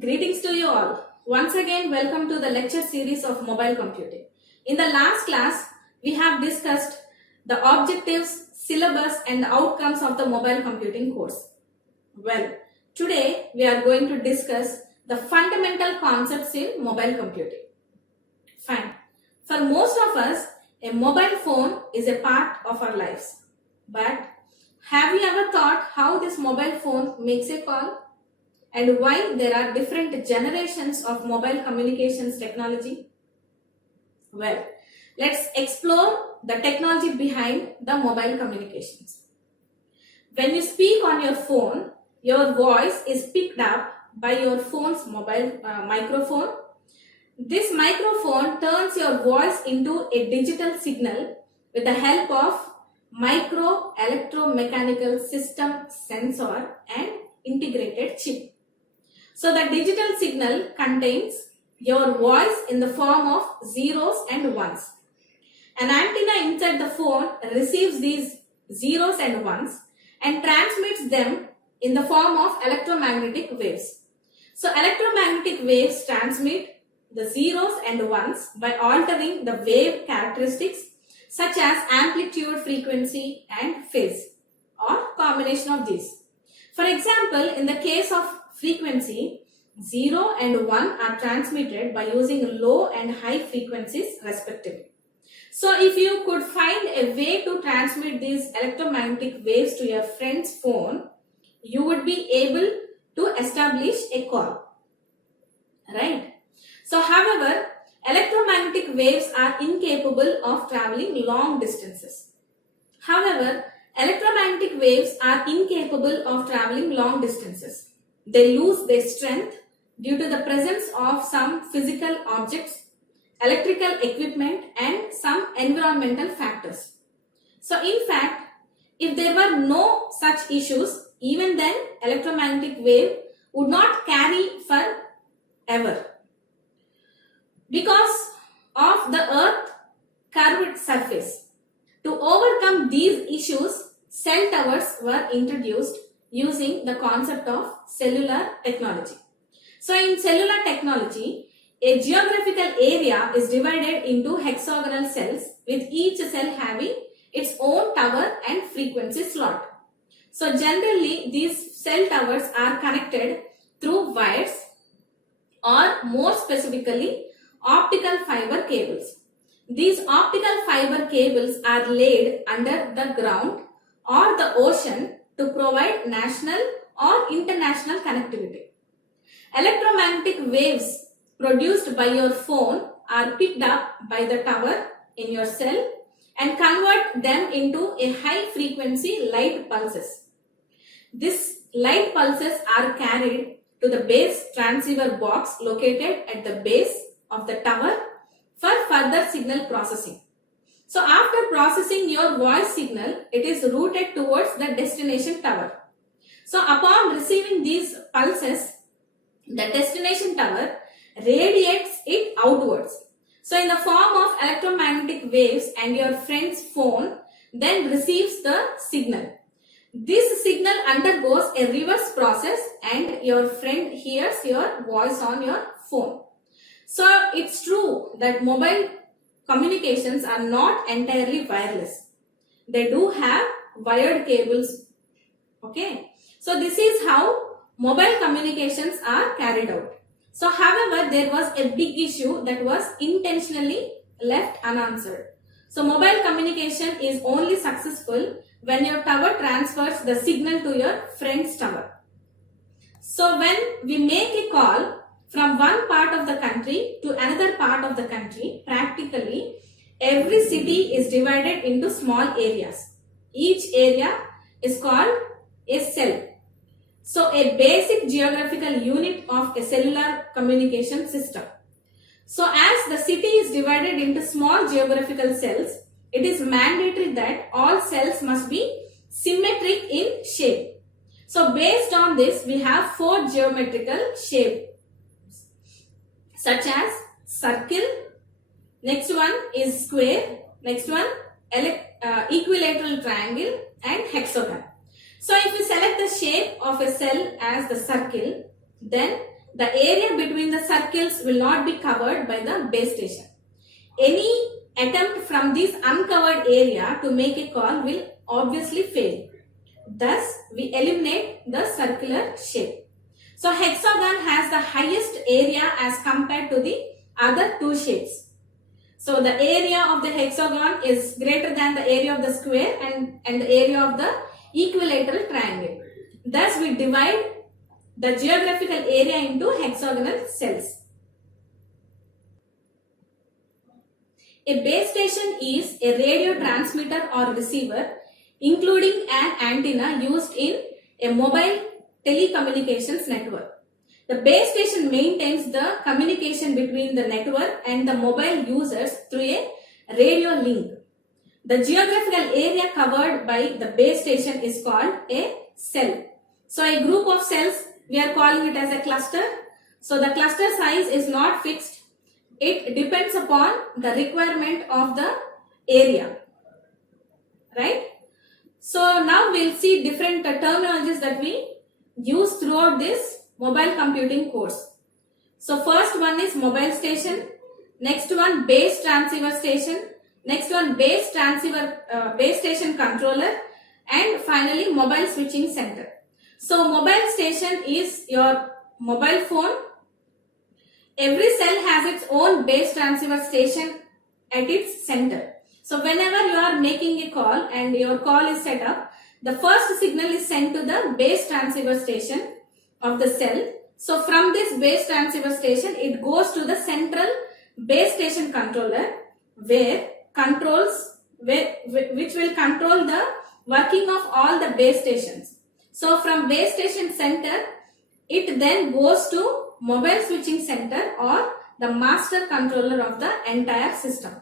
Greetings to you all. Once again, welcome to the lecture series of mobile computing. In the last class, we have discussed the objectives, syllabus and the outcomes of the mobile computing course. Well, today we are going to discuss the fundamental concepts in mobile computing. Fine. For most of us, a mobile phone is a part of our lives. But have you ever thought how this mobile phone makes a call? And why there are different generations of mobile communications technology? Well, let's explore the technology behind the mobile communications. When you speak on your phone, your voice is picked up by your phone's mobile microphone. This microphone turns your voice into a digital signal with the help of micro electromechanical system sensor and integrated chip. So the digital signal contains your voice in the form of zeros and ones. An antenna inside the phone receives these zeros and ones and transmits them in the form of electromagnetic waves. So electromagnetic waves transmit the zeros and ones by altering the wave characteristics such as amplitude, frequency and phase or combination of these. For example, in the case of frequency, 0 and 1 are transmitted by using low and high frequencies respectively. So if you could find a way to transmit these electromagnetic waves to your friend's phone, you would be able to establish a call. Right? So however, electromagnetic waves are incapable of traveling long distances. They lose their strength due to the presence of some physical objects, electrical equipment and some environmental factors. So in fact, if there were no such issues, even then electromagnetic wave would not carry forever. Because of the Earth's curved surface. To overcome these issues, cell towers were introduced using the concept of cellular technology. So in cellular technology, a geographical area is divided into hexagonal cells with each cell having its own tower and frequency slot. So generally these cell towers are connected through wires or more specifically optical fiber cables. These optical fiber cables are laid under the ground or the ocean to provide national or international connectivity. Electromagnetic waves produced by your phone are picked up by the tower in your cell and convert them into a high frequency light pulses. These light pulses are carried to the base transceiver box located at the base of the tower for further signal processing. So after processing your voice signal, it is routed towards the destination tower. So upon receiving these pulses, the destination tower radiates it outwards. So in the form of electromagnetic waves and your friend's phone then receives the signal. This signal undergoes a reverse process and your friend hears your voice on your phone. So it's true that mobile communications are not entirely wireless. They do have wired cables. Okay. So this is how mobile communications are carried out. So however, there was a big issue that was intentionally left unanswered. So mobile communication is only successful when your tower transfers the signal to your friend's tower. So when we make a call from one part of the country to another part of the country, practically every city is divided into small areas. Each area is called a cell. So a basic geographical unit of a cellular communication system. So as the city is divided into small geographical cells, it is mandatory that all cells must be symmetric in shape. So based on this, we have 4 geometrical shapes such as circle, next one is square, next one equilateral triangle and hexagon. So if we select the shape of a cell as the circle, then the area between the circles will not be covered by the base station. Any attempt from this uncovered area to make a call will obviously fail. Thus, we eliminate the circular shape. So, hexagon has the highest area as compared to the other two shapes. So, the area of the hexagon is greater than the area of the square and the area of the equilateral triangle. Thus, we divide the geographical area into hexagonal cells. A base station is a radio transmitter or receiver including an antenna used in a mobile telecommunications network. The base station maintains the communication between the network and the mobile users through a radio link. The geographical area covered by the base station is called a cell. So a group of cells, we are calling it as a cluster. So the cluster size is not fixed. It depends upon the requirement of the area. Right? So now we'll see different terminologies that we use throughout this mobile computing course. So first one is mobile station, next one base transceiver station, next one base station controller, and finally mobile switching center. So mobile station is your mobile phone. Every cell has its own base transceiver station at its center. So whenever you are making a call and your call is set up, the first signal is sent to the base transceiver station of the cell. So from this base transceiver station, it goes to the central base station controller which will control the working of all the base stations. So from base station center, it then goes to mobile switching center or the master controller of the entire system.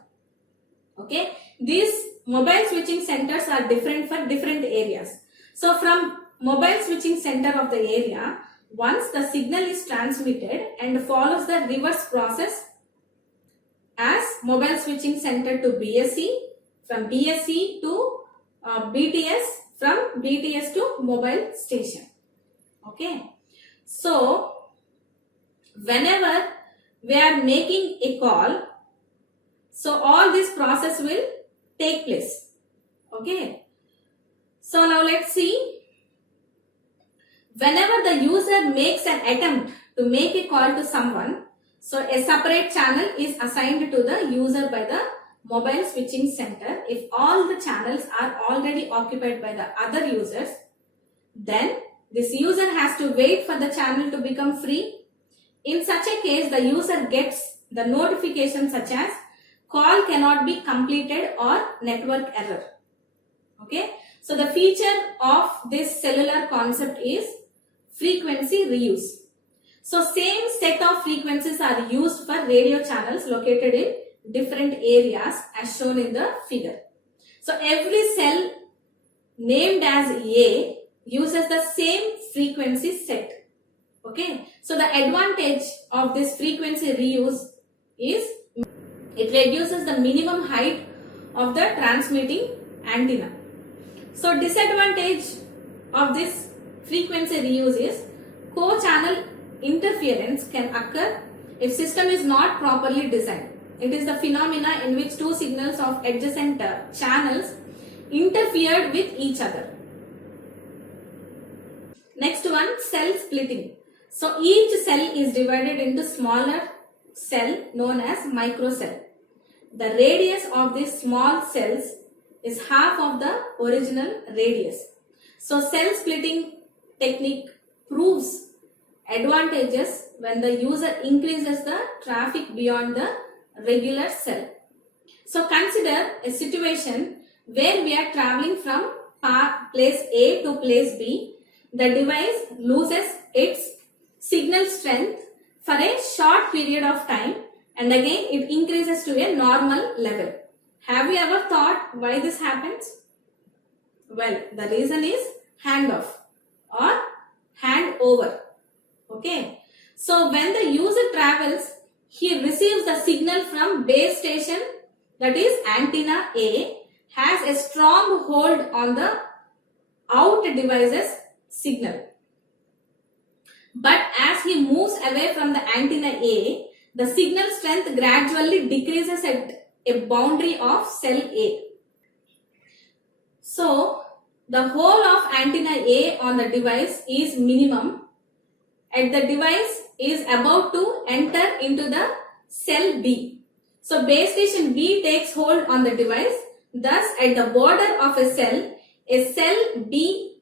Okay, these mobile switching centers are different for different areas. So from mobile switching center of the area, once the signal is transmitted and follows the reverse process as mobile switching center to BSC, from BSC to BTS, from BTS to mobile station. Okay, so whenever we are making a call, so all this process will take place. Okay, so now let's see. Whenever the user makes an attempt to make a call to someone, so a separate channel is assigned to the user by the mobile switching center. If all the channels are already occupied by the other users, then this user has to wait for the channel to become free. In such a case, the user gets the notification such as call cannot be completed or network error. Okay, so the feature of this cellular concept is frequency reuse. So same set of frequencies are used for radio channels located in different areas as shown in the figure. So every cell named as A uses the same frequency set. Okay, so the advantage of this frequency reuse is it reduces the minimum height of the transmitting antenna. So disadvantage of this frequency reuse is co-channel interference can occur if system is not properly designed. It is the phenomena in which two signals of adjacent channels interfered with each other. Next one, cell splitting. So each cell is divided into smaller cell known as microcell. The radius of these small cells is half of the original radius. So cell splitting technique proves advantageous when the user increases the traffic beyond the regular cell. So consider a situation where we are traveling from place A to place B. The device loses its signal strength for a short period of time and again it increases to a normal level. Have you ever thought why this happens? Well, the reason is handoff or handover. Okay. So when the user travels, he receives the signal from base station, that is antenna A, has a strong hold on the out device's signal. But as he moves away from the antenna A, the signal strength gradually decreases at a boundary of cell A. So, the whole of antenna A on the device is minimum and the device is about to enter into the cell B. So, base station B takes hold on the device. Thus, at the border of a cell B,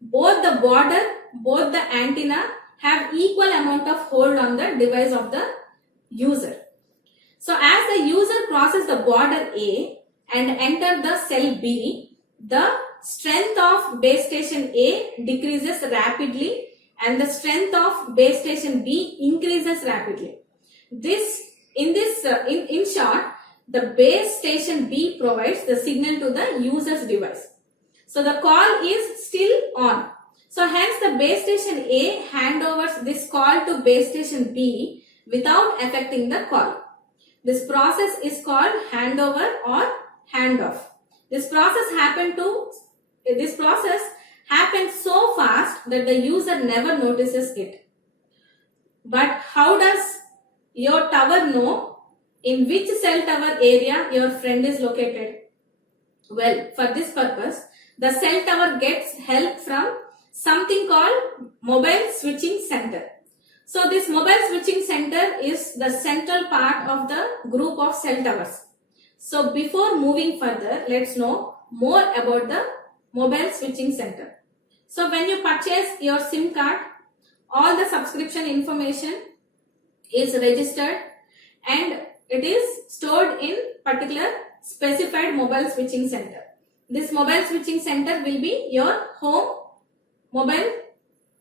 both the border, both the antenna have equal amount of hold on the device of the user. So, as the user crosses the border A and enter the cell B, the strength of base station A decreases rapidly and the strength of base station B increases rapidly. In short, the base station B provides the signal to the user's device. So the call is still on. So hence the base station A handovers this call to base station B without affecting the call. This process is called handover or handoff. This process happens so fast that the user never notices it. But how does your tower know in which cell tower area your friend is located? Well, for this purpose, the cell tower gets help from something called mobile switching center. So this mobile switching center is the central part of the group of cell towers. So before moving further, let's know more about the mobile switching center. So when you purchase your SIM card, all the subscription information is registered and it is stored in particular specified mobile switching center. This mobile switching center will be your home mobile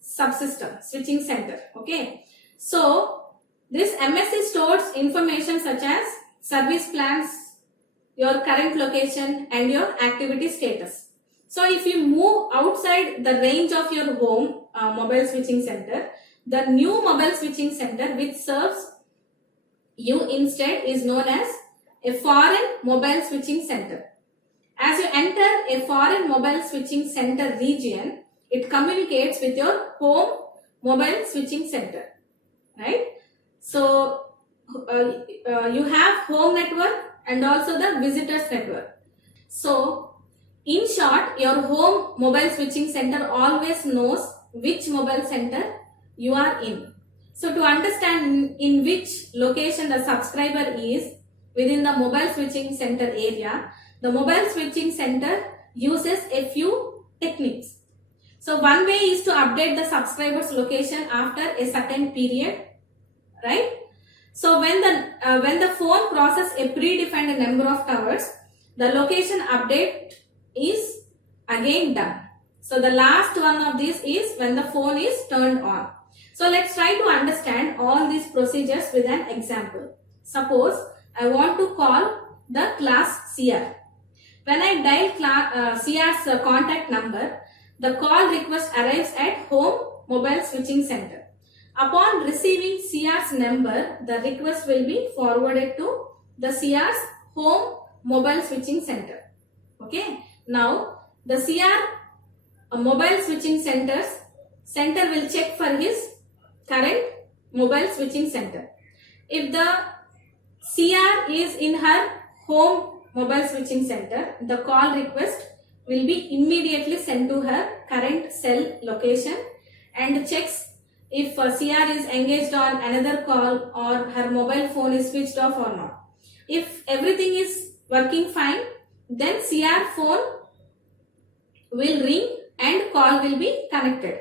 subsystem switching center. Okay. So this MSC stores information such as service plans, your current location and your activity status. So if you move outside the range of your home mobile switching center, the new mobile switching center which serves you instead is known as a foreign mobile switching center. As you enter a foreign mobile switching center region, it communicates with your home mobile switching center, right? So you have home network and also the visitors network. So in short, your home mobile switching center always knows which mobile center you are in. So to understand in which location the subscriber is within the mobile switching center area, the mobile switching center uses a few techniques. So one way is to update the subscriber's location after a certain period, right? So when the phone crosses a predefined number of towers, the location update is again done. So the last one of these is when the phone is turned on. So let's try to understand all these procedures with an example. Suppose I want to call the class CR. When I dial CR's contact number, the call request arrives at home mobile switching center. Upon receiving CR's number, the request will be forwarded to the CR's home mobile switching center. Okay. Now, the CR mobile switching center will check for his current mobile switching center. If the CR is in her home mobile switching center, the call request will be immediately sent to her current cell location and checks if CR is engaged on another call or her mobile phone is switched off or not. If everything is working fine, then CR phone will ring and call will be connected.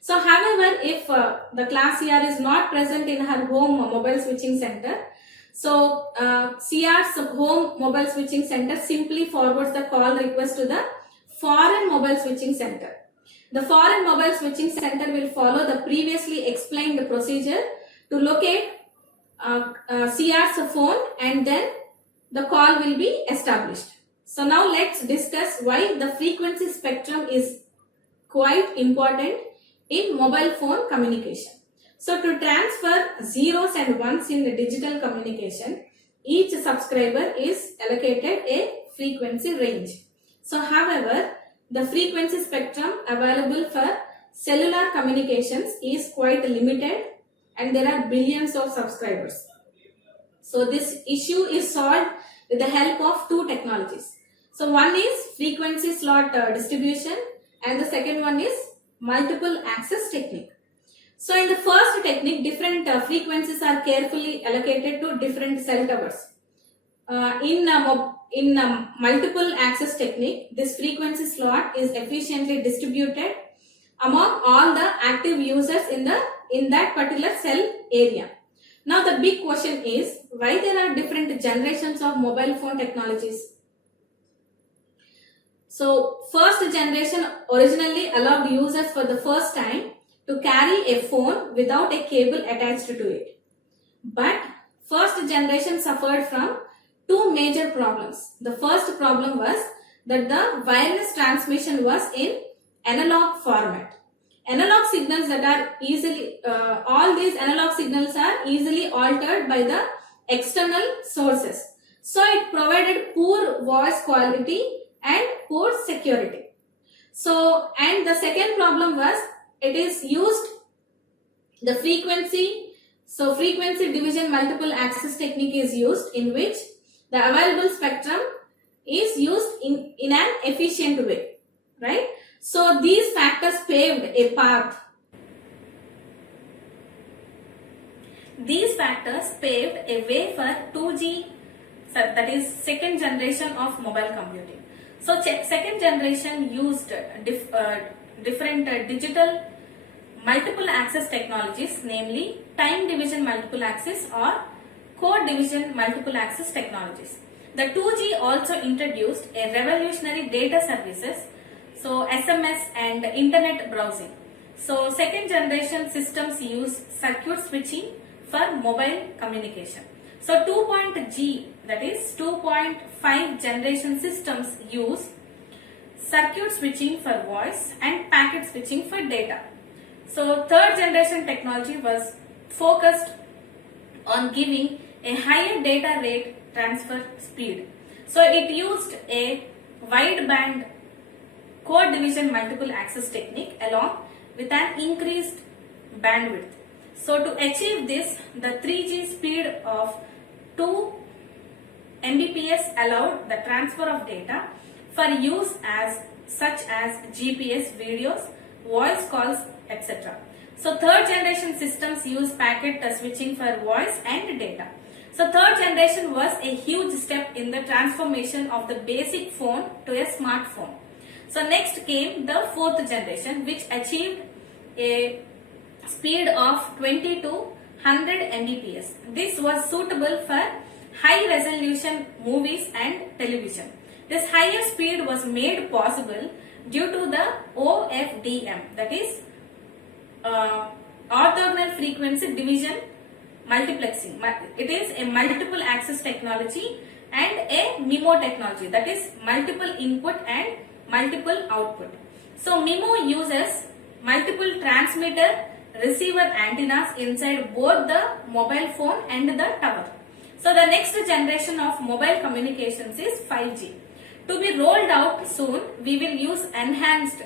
So however, if the class CR is not present in her home mobile switching center, so CR's home mobile switching center simply forwards the call request to the foreign mobile switching center. The foreign mobile switching center will follow the previously explained procedure to locate CR's phone and then the call will be established. So now let's discuss why the frequency spectrum is quite important in mobile phone communication. So to transfer zeros and ones in the digital communication, each subscriber is allocated a frequency range. So however, the frequency spectrum available for cellular communications is quite limited and there are billions of subscribers. So this issue is solved with the help of two technologies. So one is frequency slot distribution and the second one is multiple access technique. So in the first technique, different frequencies are carefully allocated to different cell towers. In multiple access technique, this frequency slot is efficiently distributed among all the active users in that particular cell area. Now the big question is why there are different generations of mobile phone technologies. So first generation originally allowed users for the first time to carry a phone without a cable attached to it. But first generation suffered from two major problems. The first problem was that the wireless transmission was in analog format. Analog signals that are easily, all these analog signals are easily altered by the external sources. So it provided poor voice quality and poor security. So, and the second problem was it is used the frequency. So frequency division multiple access technique is used in which the available spectrum is used in an efficient way, right? So these factors paved a path. These factors paved a way for 2G, that is second generation of mobile computing. So second generation used different digital multiple access technologies, namely time division multiple access or code division multiple access technologies. The 2G also introduced a revolutionary data services, so SMS and internet browsing. So second generation systems use circuit switching for mobile communication. So 2.G, that is 2.5 generation systems use circuit switching for voice and packet switching for data. So third generation technology was focused on giving a higher data rate transfer speed. So it used a wideband code division multiple access technique along with an increased bandwidth. So to achieve this, the 3G speed of 2 Mbps allowed the transfer of data for use as such as GPS videos, voice calls, etc. So third generation systems use packet switching for voice and data. So third generation was a huge step in the transformation of the basic phone to a smartphone. So next came the fourth generation, which achieved a speed of 20 to 100 Mbps. This was suitable for high resolution movies and television. This higher speed was made possible due to the OFDM, that is orthogonal frequency division multiplexing. It is a multiple access technology and a MIMO technology, that is multiple input and multiple output. So MIMO uses multiple transmitter receiver antennas inside both the mobile phone and the tower. So the next generation of mobile communications is 5G. To be rolled out soon, we will use enhanced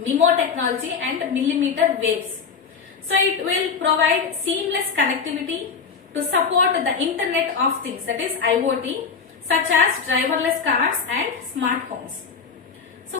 MIMO technology and millimeter waves. So it will provide seamless connectivity to support the Internet of Things, that is IoT, such as driverless cars and smart homes.